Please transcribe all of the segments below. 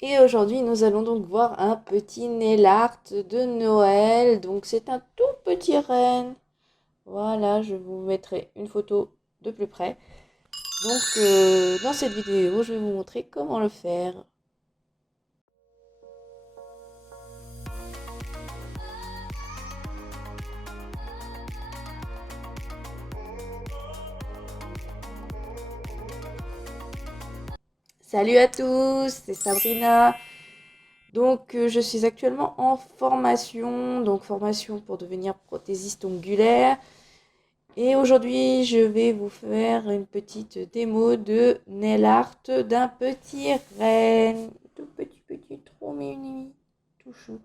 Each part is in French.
Et aujourd'hui, nous allons donc voir un petit nail art de Noël. Donc, c'est un tout petit renne. Voilà, je vous mettrai une photo de plus près. Donc, dans cette vidéo, je vais vous montrer comment le faire. Salut à tous, c'est Sabrina. Donc, je suis actuellement en formation. Donc, formation pour devenir prothésiste ongulaire. Et aujourd'hui, je vais vous faire une petite démo de nail art d'un petit renne. Tout petit, trop mini, tout chou.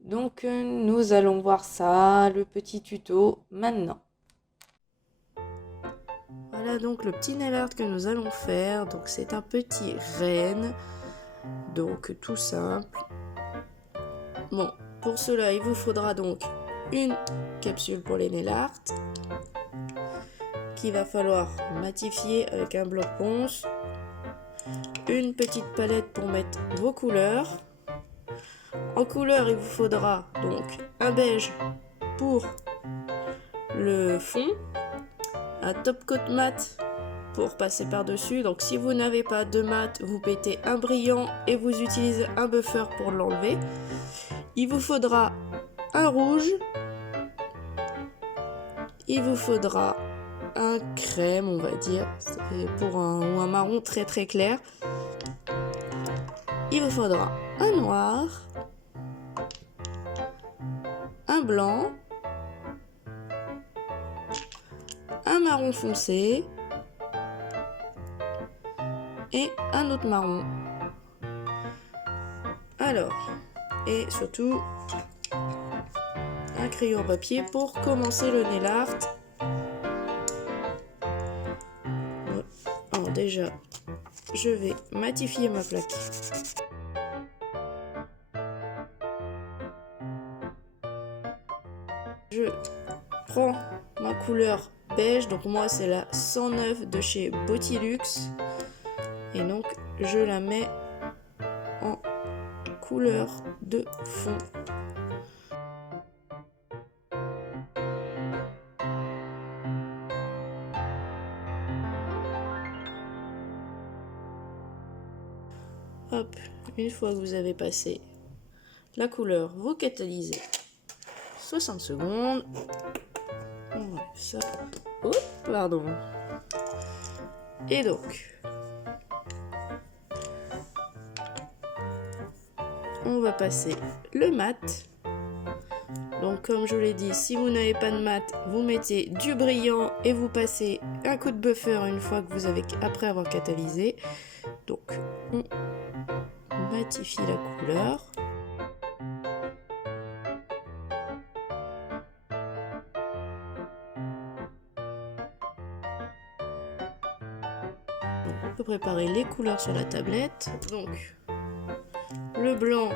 Donc, nous allons voir ça, le petit tuto, maintenant. Voilà donc le petit nail art que nous allons faire. Donc, c'est un petit renne. Donc, tout simple. Bon, pour cela, il vous faudra donc une capsule pour les nail art, qu'il va falloir matifier avec un bloc ponce, une petite palette pour mettre vos couleurs. En couleur, il vous faudra donc un beige pour le fond, un top coat mat pour passer par-dessus. Donc si vous n'avez pas de mat, vous mettez un brillant et vous utilisez un buffer pour l'enlever. Il vous faudra un rouge. Il vous faudra un crème, on va dire, ou un marron très très clair. Il vous faudra un noir, un blanc, un marron foncé et un autre marron. Alors, et surtout un crayon papier pour commencer le nail art. Alors déjà, je vais matifier ma plaque. Je prends ma couleur beige, donc moi c'est la 109 de chez Beautylux. Et donc je la mets en couleur de fond. Hop, une fois que vous avez passé la couleur, vous catalysez 60 secondes. On enlève ça. Oh, pardon. Et donc, on va passer le mat. Donc comme je vous l'ai dit, si vous n'avez pas de mat, vous mettez du brillant et vous passez un coup de buffer une fois que vous avez, après avoir catalysé. Donc on matifie la couleur. Donc on peut préparer les couleurs sur la tablette. Donc le blanc,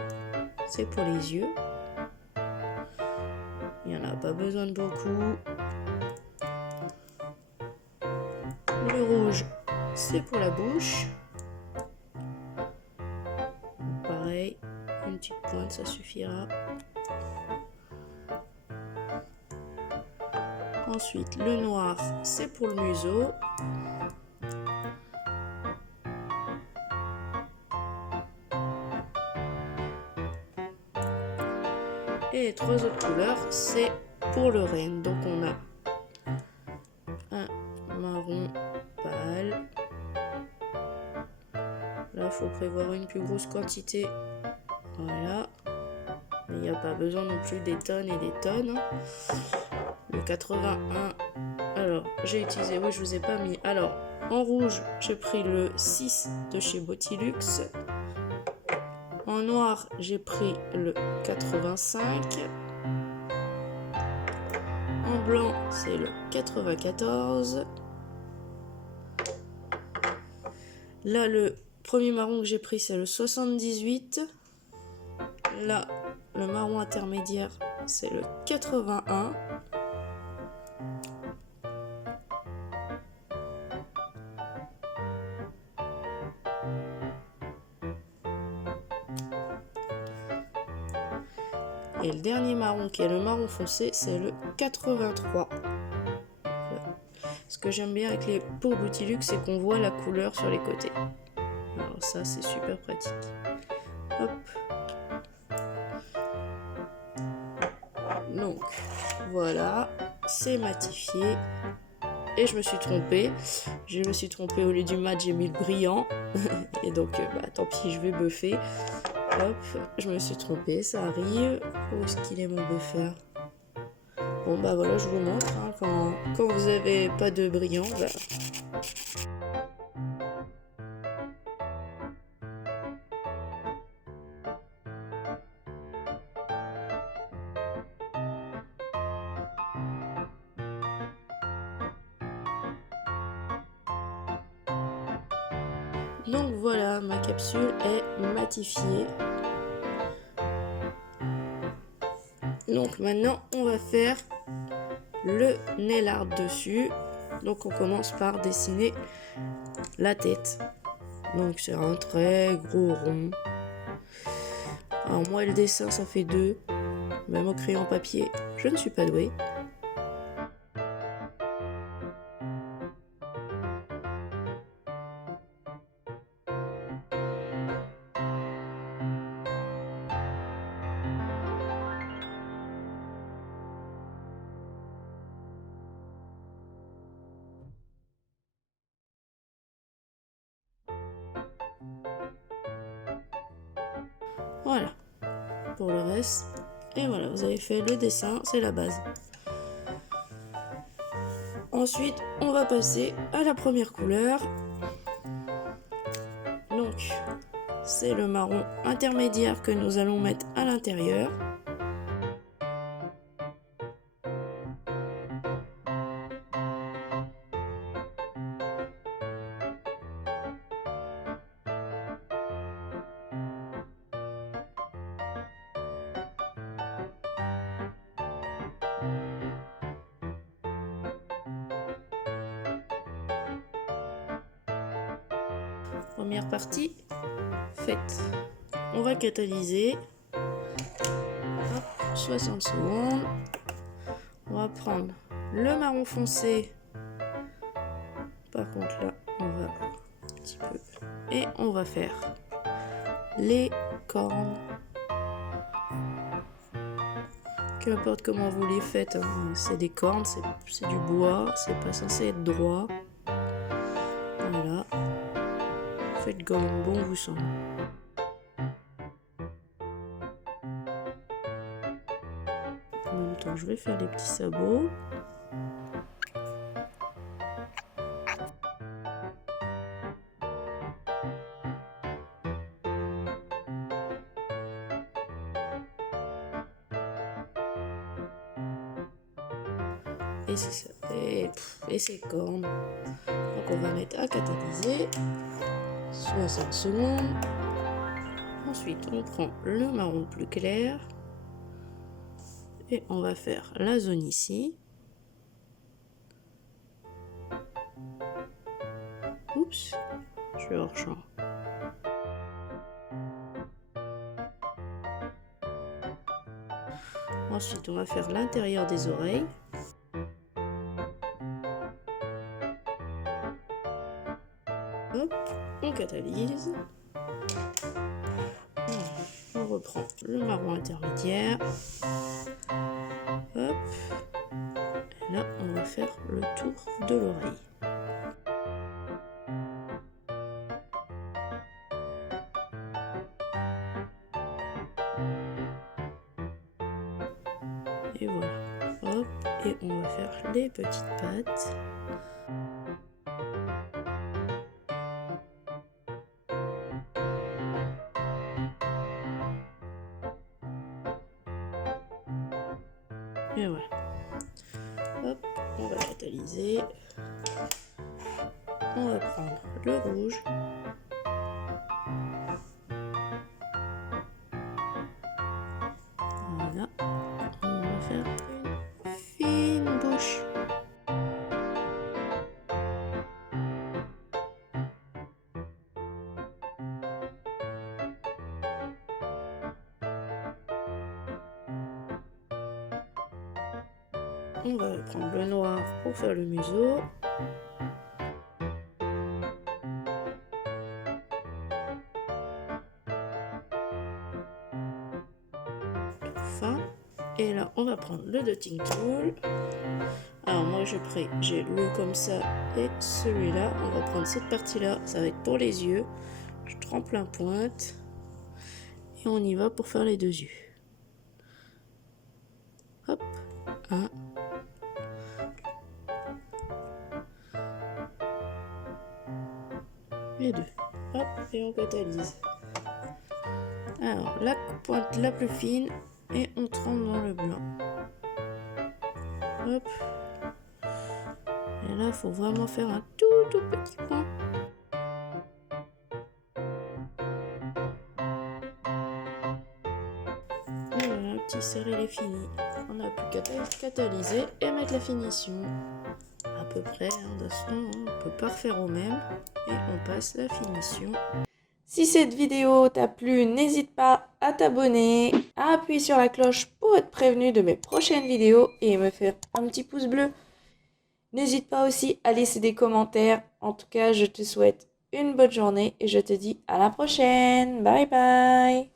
c'est pour les yeux. Il n'y en a pas besoin de beaucoup. Le rouge, c'est pour la bouche. Pareil, une petite pointe, ça suffira. Ensuite, le noir, c'est pour le museau. Et les trois autres couleurs, c'est pour le renne. Donc on a un marron pâle. Là, il faut prévoir une plus grosse quantité. Voilà. Mais il n'y a pas besoin non plus des tonnes et des tonnes. Le 81. Alors, j'ai utilisé, oui, je vous ai pas mis. Alors, en rouge, j'ai pris le 6 de chez Beautylux. En noir, j'ai pris le 85. En blanc, c'est le 94. Là, le premier marron que j'ai pris, c'est le 78. Là, le marron intermédiaire, c'est le 81. Et le dernier marron, qui est le marron foncé, c'est le 83. Ce que j'aime bien avec les pots Boutilux, c'est qu'on voit la couleur sur les côtés. Alors ça, c'est super pratique. Hop. Donc, voilà, c'est matifié. Et je me suis trompée. Je me suis trompée, au lieu du mat, j'ai mis le brillant. Et donc, tant pis, je vais buffer. Hop, je me suis trompée, ça arrive. Où est-ce qu'il est mon buffer? Bon, voilà, je vous montre. Hein, quand vous n'avez pas de brillant, Donc voilà, ma capsule est matifiée. Donc maintenant, on va faire le nail art dessus. Donc on commence par dessiner la tête. Donc c'est un très gros rond. Alors moi, le dessin, ça fait 2. Même au crayon papier, je ne suis pas douée. Voilà, pour le reste. Et voilà, vous avez fait le dessin, c'est la base. Ensuite, on va passer à la première couleur. Donc, c'est le marron intermédiaire que nous allons mettre à l'intérieur. Première partie faite. On va catalyser. Hop, 60 secondes. On va prendre le marron foncé. Par contre là, on va un petit peu. Et on va faire les cornes. Qu'importe comment vous les faites, hein. C'est des cornes, c'est du bois, c'est pas censé être droit. Voilà. Faites comme bon vous semble. En même temps, je vais faire les petits sabots. Et c'est ça. Et ces cornes. Donc on va mettre à catalyser. 60 secondes. Ensuite, on prend le marron plus clair. Et on va faire la zone ici. Oups, je suis hors champ. Ensuite, on va faire l'intérieur des oreilles. Hop, on catalyse. On reprend le marron intermédiaire. Hop. Et là, on va faire le tour de l'oreille. Et voilà. Hop. Et on va faire les petites pattes. Et voilà. Hop, on va catalyser. On va prendre le rouge. Voilà. On va faire une fine bouche. On va prendre le noir pour faire le museau. Tout fin. Et là, on va prendre le dotting tool. Alors moi j'ai le comme ça et celui-là. On va prendre cette partie-là, ça va être pour les yeux. Je trempe la pointe et on y va pour faire les deux yeux. Hop, 1. Et 2. Hop, et on catalyse. Alors la pointe la plus fine et on trempe dans le blanc. Hop. Et là, il faut vraiment faire un tout petit point. Et voilà, le petit serré est fini. On n'a plus qu'à catalyser et mettre la finition. À peu près, de toute façon, on peut pas refaire au même. Et on passe la finition. Si cette vidéo t'a plu, n'hésite pas à t'abonner, à appuyer sur la cloche pour être prévenu de mes prochaines vidéos et me faire un petit pouce bleu. N'hésite pas aussi à laisser des commentaires. En tout cas, je te souhaite une bonne journée et je te dis à la prochaine. Bye bye.